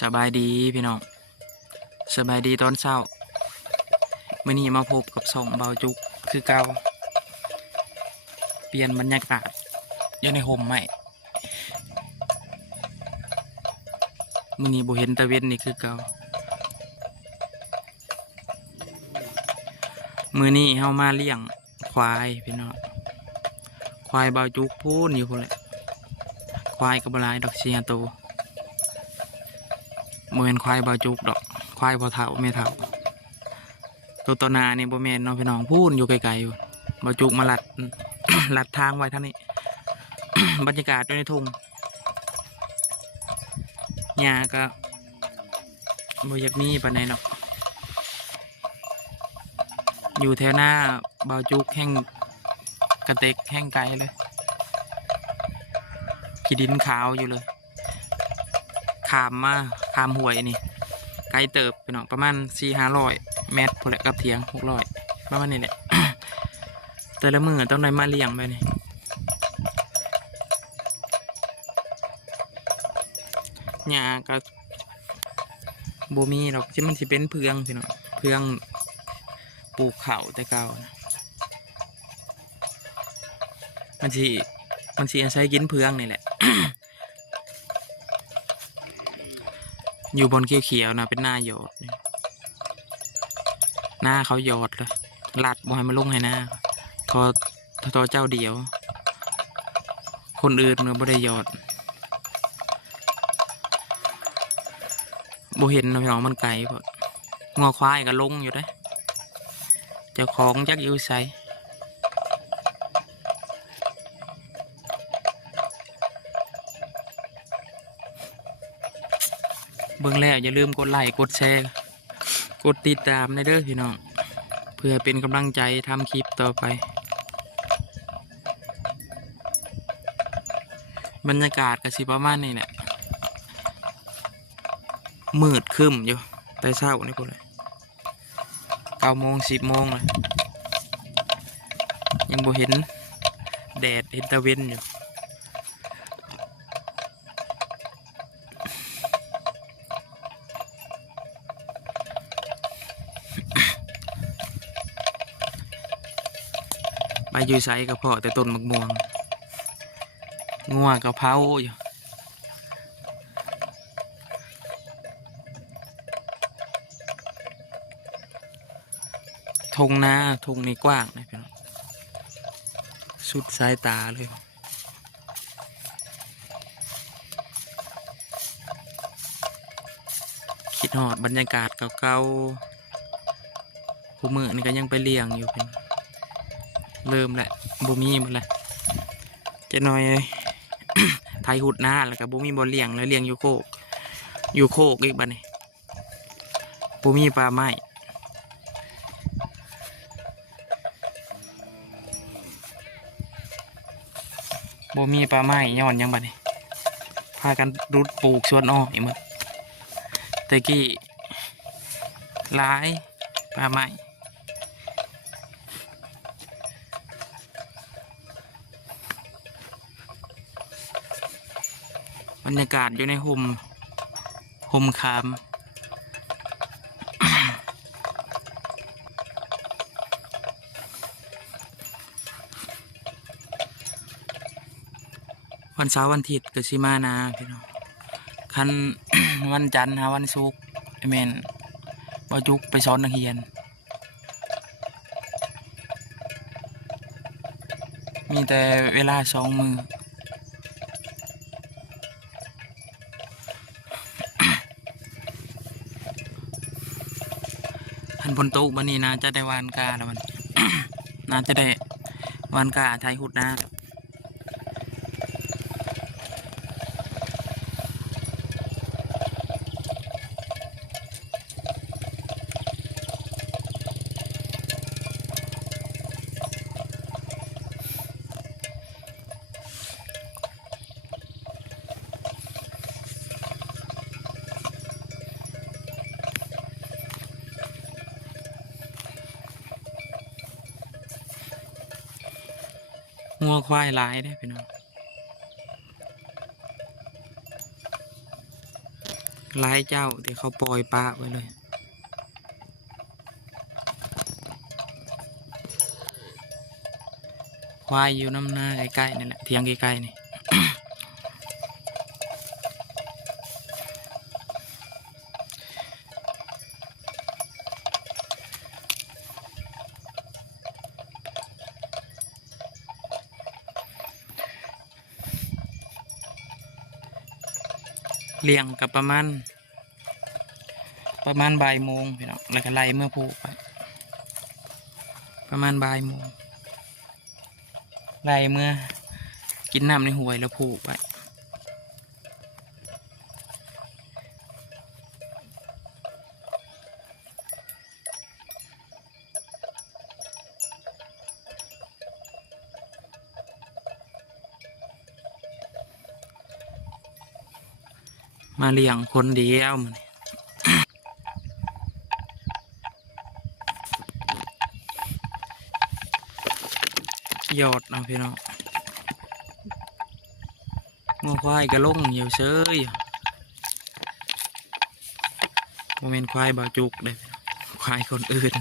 สบายดีพี่น้องสบายดีตอนเช้ามื่อนี้มาพบกับส่องเบาจุกคือเก่าเปลี่ยนบรรยากาศอยู่ในห่มใหม่มื่อนี้บ่เห็นตะเวนนี่คือเก่ามื่อนี้เฮามาเลี้ยงควายพี่น้องควายเบาจุกพูนอยู่พุ่นแหละควายกับบหลายดอกเชียโตบ่แม่นควายเบาจุกดอกควายบ่เฒ่าไม่เฒ่าตัวนาเนี่ยบ่แม่นเนาะพี่น้องพูนอยู่ไกลๆอยู่เบาจุกมาลัด ลัดทางไว้ท่านี้ บรรยากาศอยู่ในทุ่งหญ้าก็บ่อยากมีปานใดเนาะอยู่แถวหน้าเบาจุกแห้งกระเตกแห้งไกลเลยขี้ดินขาวอยู่เลยขามห่วยนี่ไกลเติบไปเนาะประมาณ400-500 เมตรพอแหละกับเถียง600ประมาณนี้แหละ แต่ละมือต้องได้มาเลี้ยงไปนี่หญ้าก็บ่มีหรอกที่มันสิเป็นเพืองพี่น้องเพืองปลูกข้าวแต่เก่านะมันสิอาศัยกินเพืองนี่แหละ อยู่บนเขียวๆนะเป็นหน้าหยอดหน้าเขาหยอดเลยลัดบ่ให้มาลงให้หน้าทอเจ้าเดียวคนอื่นมันบ่ได้หยอดบ่เห็นพี่น้องมันไกลพองอควายก็ลงอยู่ได้เจ้าของจักอยู่ไสเบิ่งแล้วอย่าลืมกดไลค์กดแชร์กดติดตามในเด้อพี่น้องเพื่อเป็นกำลังใจทำคลิปต่อไปบรรยากาศก็สิประมาณนี้แหละมืดครึ้มอยู่แต่เช้านี่พวกเลย9 โมง 10 โมงเลยยังบ่เห็นแดดเห็นตะเวนอยู่ไปอยู่ไสก็เพาะแต่ต้นมะม่วงงัวกะเพราอยู่ทงนาทงนี่กว้างนะพี่น้องสุดสายตาเลยคิดหอดบรรยากาศเก่าๆผู้มือนี่ก็ยังไปเลี้ยงอยู่เป็นเริ่มแหละบูมีหมดเลยจะน้อย ไทยหุดหน้าแล้วกับบูมีบอลเลี้ยงแล้วเลี้ยงอยู่โคกอีกบ้านนี่บูมีปลาไม้บูมีปลาไม้ย้อนยังบ้านนี่พากันรุดปลูกสวนอ้อยหมดแต่กี้หลายปลาไม้บรรยากาศอยู่ในห่มคามวันเสาร์วันอาทิตย์ก็สิมานาพี่น้องคัน วันจันทร์วันศุกร์ไอแมนบ่จุกไปสอนนักเรียนมีแต่เวลา2 มื้อทันบนโต๊ะวันนี้นะจะได้วานกาแล้วมัน น่าจะได้วานกาไทยหุดนะงัวควายหลายได้พี่น้อง หลายเจ้าที่เขาปล่อยปลาไว้เลยควายอยู่น้ำหน้าใกล้ๆนี่แหละเทียงใกล้ๆนี่ เลี้ยงกับประมาณบ่ายโมงพี่น้องแล้วก็ไล่เมื่อผูกไปประมาณบ่ายโมงไล่เมื่อกินน้ำในห้วยแล้วผูกไปมาเลี้ยงคนเดียวมันยอดเอาพี่น้องงัวควายก็ลงอยู่เฉยโมเมนควายบาจุกเลยควายคนอื่น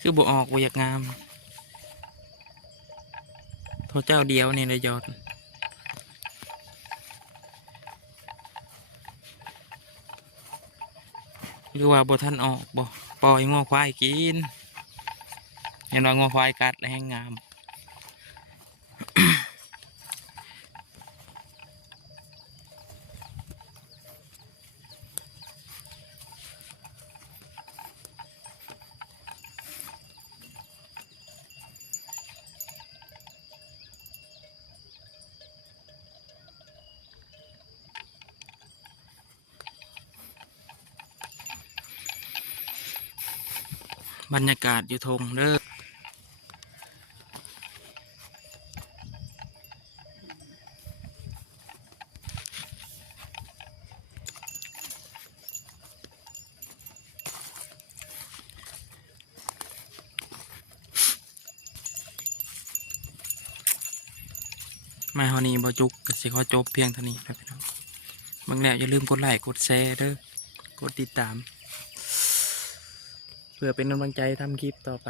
คือบ่ออกบ่อยากงามโทษเจ้าเดียวนี่เลยยอดหรือว่าบ่ท่านออกบ่ปล่อยงัวควายกินเห็นว่างัวควายกัดแล้วแห้งงาม บรรยากาศอยู่ทงเด้อมาฮอนี้บาจุกก็สิขอจบเพียงเท่านี้ครับพี่น้องบางแล้วอย่าลืมกดไลค์กดแชร์เด้อกดติดตามเพื่อเป็นกำลังใจทำคลิปต่อไป